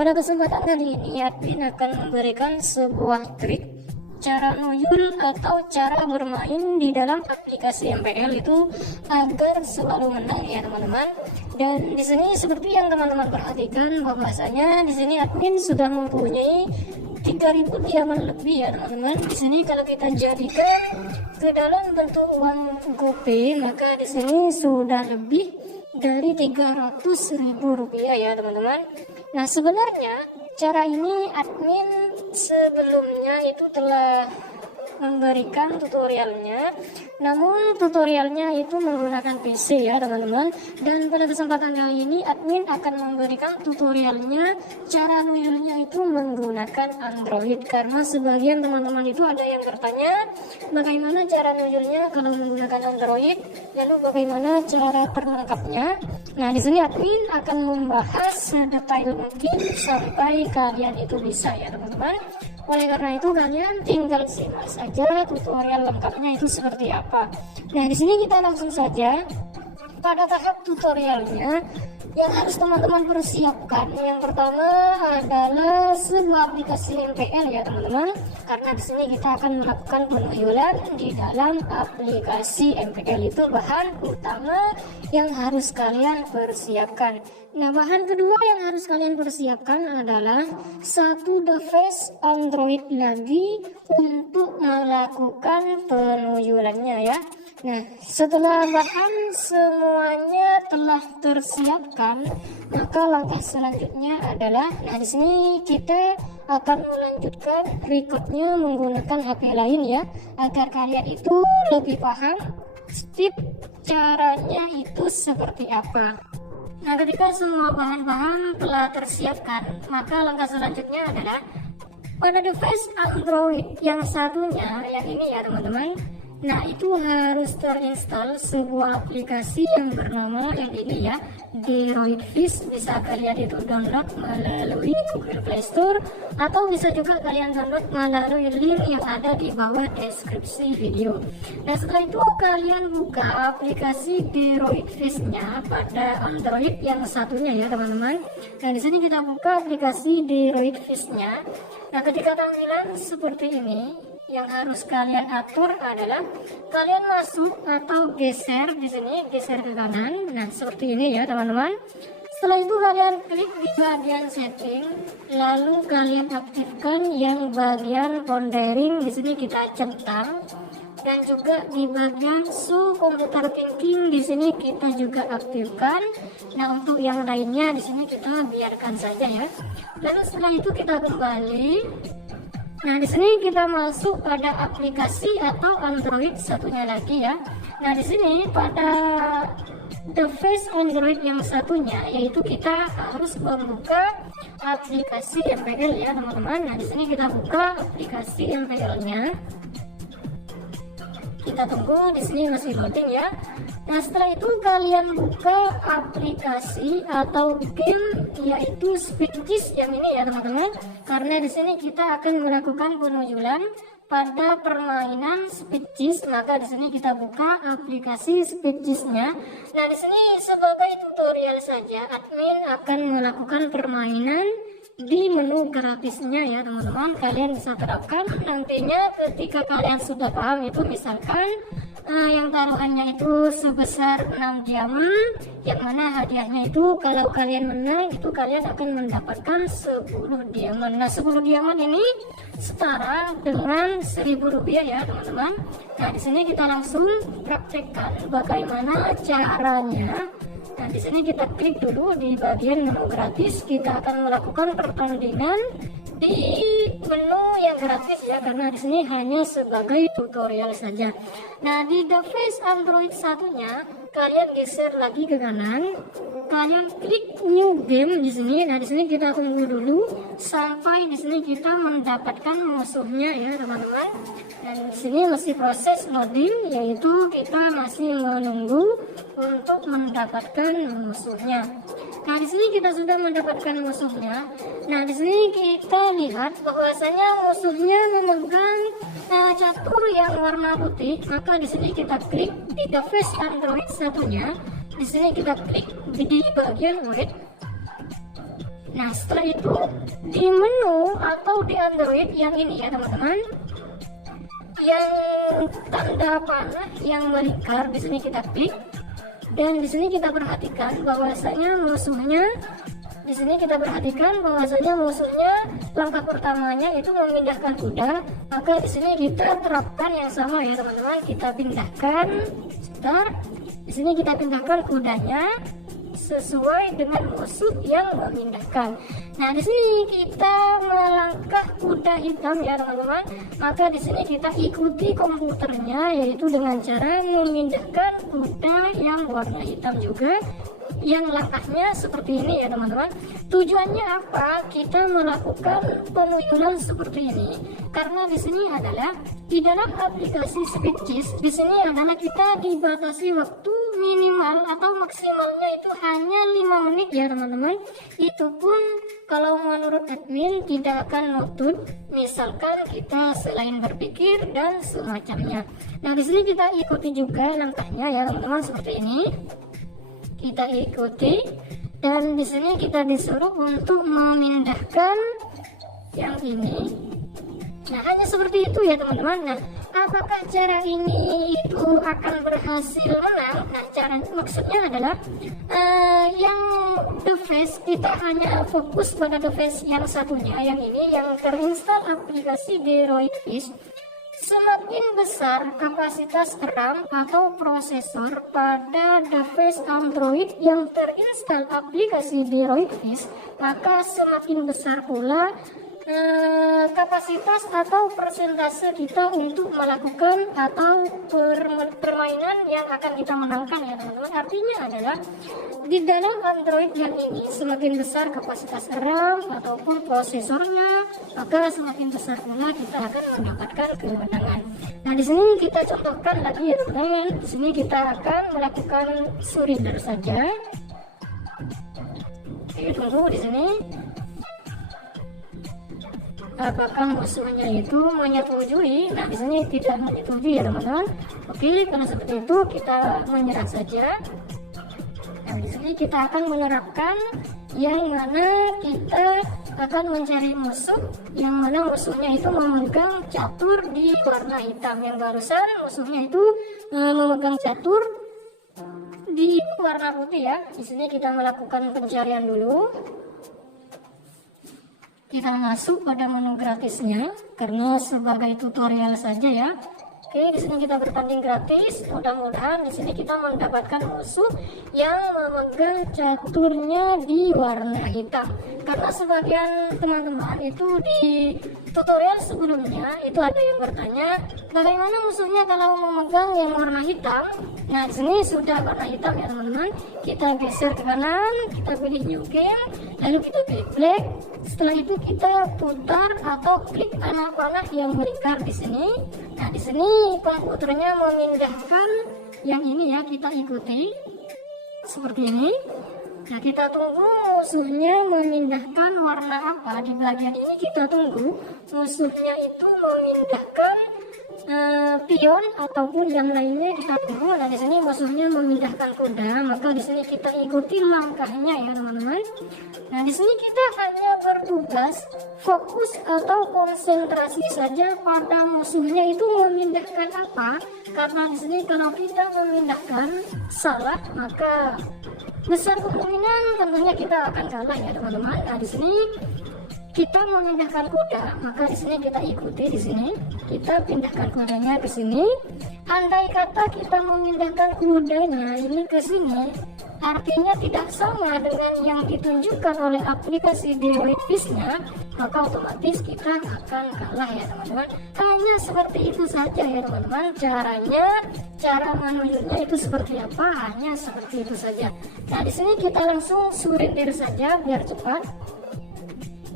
Pada kesempatan kali ini, admin akan memberikan sebuah trik cara nuyul atau cara bermain di dalam aplikasi MPL itu agar selalu menang ya teman-teman. Dan di sini seperti yang teman-teman perhatikan bahwasanya di sini admin sudah mempunyai 3000 diamond lebih ya teman-teman. Di sini kalau kita jadikan ke dalam bentuk uang GoPay, maka di sini sudah lebih dari 300.000 rupiah ya teman-teman. Nah, sebenarnya cara ini admin sebelumnya itu telah memberikan tutorialnya, namun tutorialnya itu menggunakan PC ya teman-teman. Dan pada kesempatan kali ini admin akan memberikan tutorialnya cara nuyulnya itu menggunakan Android, karena sebagian teman-teman itu ada yang bertanya bagaimana cara nuyulnya kalau menggunakan Android, lalu bagaimana cara terlengkapnya. Nah, di sini admin akan membahas sedetail mungkin sampai kalian itu bisa ya teman-teman. Oleh karena itu kalian tinggal simak saja tutorial lengkapnya itu seperti apa. Nah, di sini kita langsung saja pada tahap tutorialnya yang harus teman-teman persiapkan. Yang pertama adalah sebuah aplikasi MPL ya teman-teman, karena di sini kita akan melakukan penuyulan di dalam aplikasi MPL. Itu bahan utama yang harus kalian persiapkan. Nah, bahan kedua yang harus kalian persiapkan adalah satu device Android lagi untuk melakukan penuyulannya ya. Nah, setelah bahan semuanya telah tersiapkan, maka langkah selanjutnya adalah, nah di sini kita akan melanjutkan recordnya menggunakan HP lain ya, agar kalian itu lebih paham step caranya itu seperti apa. Nah, ketika semua bahan-bahan telah tersiapkan, maka langkah selanjutnya adalah pada device Android yang satunya, yang ini ya teman-teman. Nah, itu harus terinstall sebuah aplikasi yang bernama yang ini ya, Droidfish. Bisa kalian itu download melalui Google Play Store, atau bisa juga kalian download melalui link yang ada di bawah deskripsi video. Nah, setelah itu kalian buka aplikasi Droidfish-nya pada Android yang satunya ya teman-teman. Nah, di sini kita buka aplikasi Droidfish-nya. Nah, ketika tampilan seperti ini, yang harus kalian atur adalah kalian masuk atau geser di sini, geser ke kanan. Nah, seperti ini ya teman-teman. Setelah itu kalian klik di bagian setting, lalu kalian aktifkan yang bagian pondering. Di sini kita centang, dan juga di bagian show computer thinking di sini kita juga aktifkan. Nah, untuk yang lainnya di sini kita biarkan saja ya. Lalu setelah itu kita kembali. Nah, di sini kita masuk pada aplikasi atau Android satunya lagi ya. Nah, di sini pada device Android yang satunya, yaitu kita harus membuka aplikasi MPL ya teman-teman. Nah, di sini kita buka aplikasi MPL-nya. Kita tunggu, di sini masih loading ya. Nah, setelah itu kalian buka aplikasi atau game yaitu Speedcheese yang ini ya teman-teman. Karena di sini kita akan melakukan penuyulan pada permainan Speedcheese, maka di sini kita buka aplikasi Speedcheese-nya. Nah, di sini sebagai tutorial saja, admin akan melakukan permainan di menu gratisnya ya teman-teman. Kalian bisa terapkan nantinya ketika kalian sudah paham. Itu misalkan yang taruhannya itu sebesar 6 diamond, yang mana hadiahnya itu kalau kalian menang itu kalian akan mendapatkan 10 diamond. Nah, 10 diamond ini setara dengan 1000 rupiah ya teman-teman. Nah, di sini kita langsung praktekkan bagaimana caranya. Nah, di sini kita klik dulu di bagian menu gratis. Kita akan melakukan pertandingan di menu yang gratis ya, karena di sini hanya sebagai tutorial saja. Nah, di device Android satunya kalian geser lagi ke kanan, kalian klik new game di sini. Nah, di sini kita tunggu dulu sampai di sini kita mendapatkan musuhnya ya teman-teman. Dan di sini masih proses loading, yaitu kita masih menunggu untuk mendapatkan musuhnya. Nah, di sini kita sudah mendapatkan musuhnya. Nah, di sini kita lihat bahwasanya musuhnya memegang catur yang warna putih. Maka di sini kita klik di device Android satunya. Di sini kita klik di bagian wait. Nah, setelah itu di menu atau di Android yang ini ya teman-teman, yang tanda panah yang melingkar di sini kita klik, dan di sini kita perhatikan bahwasanya musuhnya langkah pertamanya itu memindahkan kuda. Maka di sini kita terapkan yang sama ya teman-teman, kita pindahkan di sini kita pindahkan kudanya sesuai dengan musuh yang memindahkan. Nah, di sini kita melangkah kuda hitam ya teman-teman. Maka di sini kita ikuti komputernya, yaitu dengan cara memindahkan kuda yang warna hitam juga, yang langkahnya seperti ini ya teman-teman. Tujuannya apa? Kita melakukan penuyuran seperti ini karena di sini adalah di dalam aplikasi Speedcheese, di sini adalah kita dibatasi waktu minimal atau maksimalnya itu hanya 5 menit ya teman-teman. Itu pun kalau menurut admin tidak akan nutut, misalkan kita selain berpikir dan semacamnya. Nah, di sini kita ikuti juga langkahnya ya teman-teman, seperti ini. Kita ikuti, dan di sini kita disuruh untuk memindahkan yang ini. Nah, hanya seperti itu ya teman-teman. Nah, apakah cara ini itu akan berhasil menang? Nah, cara maksudnya adalah yang device kita hanya fokus pada device yang satunya, yang ini yang terinstal aplikasi Droid Fish. Semakin besar kapasitas RAM atau prosesor pada device Android yang terinstal aplikasi Droid Fish, maka semakin besar pula kapasitas atau persentase kita untuk melakukan atau permainan yang akan kita menangkan ya teman-teman. Artinya adalah di dalam Android yang ini semakin besar kapasitas RAM ataupun prosesornya, maka semakin besar pula kita akan mendapatkan kemenangan. Nah, di sini kita contohkan lagi ya teman-teman. Di sini kita akan melakukan surrender saja. Oke, tunggu di sini. Apakah musuhnya itu menyetujui? Nah, di sini tidak menyetujui ya teman-teman. Oke, karena seperti itu kita menyerah saja. Nah, di sini kita akan menerapkan yang mana kita akan mencari musuh, yang mana musuhnya itu memegang catur di warna hitam. Yang barusan musuhnya itu memegang catur di warna putih ya. Di sini kita melakukan pencarian dulu. Kita masuk pada menu gratisnya karena sebagai tutorial saja ya. Oke, di sini kita bertanding gratis. Mudah-mudahan di sini kita mendapatkan musuh yang memegang caturnya di warna hitam. Karena sebagian teman-teman itu di tutorial sebelumnya itu ada yang bertanya, bagaimana musuhnya kalau memegang yang warna hitam? Nah, di sini sudah warna hitam ya teman-teman. Kita geser ke kanan, kita pilih new game, lalu kita pilih black. Setelah itu kita putar atau klik panah-panah yang melingkar di sini. Nah, di sini komputernya memindahkan yang ini ya, kita ikuti seperti ini. Nah, kita tunggu musuhnya memindahkan warna apa. Di bagian ini kita tunggu musuhnya itu memindahkan pion ataupun yang lainnya, kita tunggu. Nah, di sini musuhnya memindahkan kuda, maka di sini kita ikuti langkahnya ya teman-teman. Nah, di sini kita hanya bertugas fokus atau konsentrasi saja pada musuhnya itu memindahkan apa. Karena di sini kalau kita memindahkan salah, maka besar kemungkinan tentunya kita akan kalah ya teman-teman. Nah, di sini kita memindahkan kuda, maka di sini kita ikuti, di sini kita pindahkan kudanya ke sini. Andai kata kita memindahkan kudanya ini ke sini, artinya tidak sama dengan yang ditunjukkan oleh aplikasi Droid Fish-nya, maka otomatis kita akan kalah ya teman-teman. Hanya seperti itu saja ya teman-teman. Caranya, cara menunjuknya itu seperti apa? Hanya seperti itu saja. Nah, di sini kita langsung surrender saja biar cepat.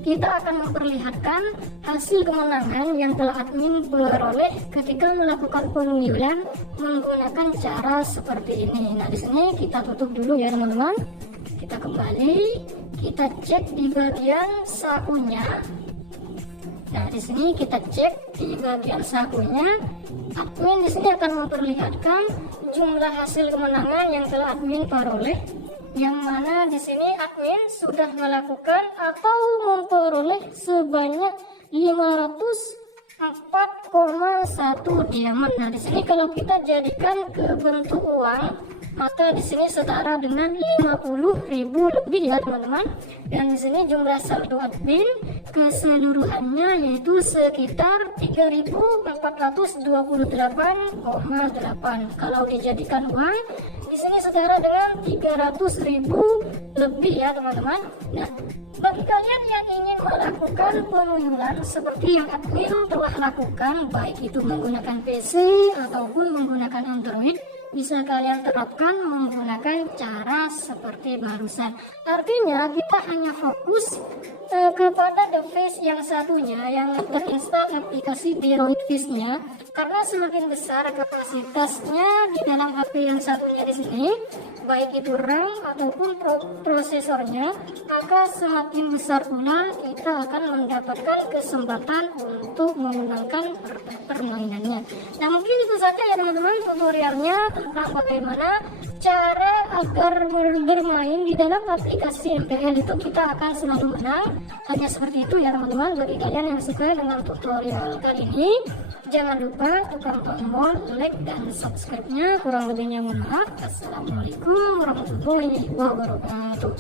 Kita akan memperlihatkan hasil kemenangan yang telah admin peroleh ketika melakukan penuyuran menggunakan cara seperti ini. Nah, di sini kita tutup dulu ya teman-teman. Kita kembali, kita cek di bagian sakunya. Nah, di sini kita cek di bagian sakunya. Admin di sini akan memperlihatkan jumlah hasil kemenangan yang telah admin peroleh. yang mana di sini admin sudah melakukan atau memperoleh sebanyak 504,1 diamond. Nah, di sini kalau kita jadikan ke bentuk uang, maka di sini setara dengan 50.000 lebih ya teman-teman. Dan di sini jumlah saldo admin keseluruhannya yaitu sekitar 3.428,8. Kalau dijadikan uang, di sini setara dengan 300.000 lebih ya teman-teman. Nah, bagi kalian yang ingin melakukan penuyulan seperti yang admin telah lakukan, baik itu menggunakan PC ataupun menggunakan Android, bisa kalian terapkan menggunakan cara seperti barusan. Artinya kita hanya fokus kepada device yang satunya yang terinstall aplikasi Android Fish-nya, karena semakin besar kapasitasnya di dalam HP yang satunya di sini, baik itu RAM ataupun prosesornya, maka semakin besar pula kita akan mendapatkan kesempatan untuk memenangkan permainannya. Nah, mungkin itu saja ya teman-teman tutorialnya tentang bagaimana cara agar bermain di dalam aplikasi MPL itu kita akan selalu menang. Hanya seperti itu ya teman-teman. Bagi kalian yang suka dengan tutorial kali ini, jangan lupa tekan tombol like dan subscribe-nya. Kurang lebihnya mohon maaf. Assalamualaikum warahmatullahi wabarakatuh.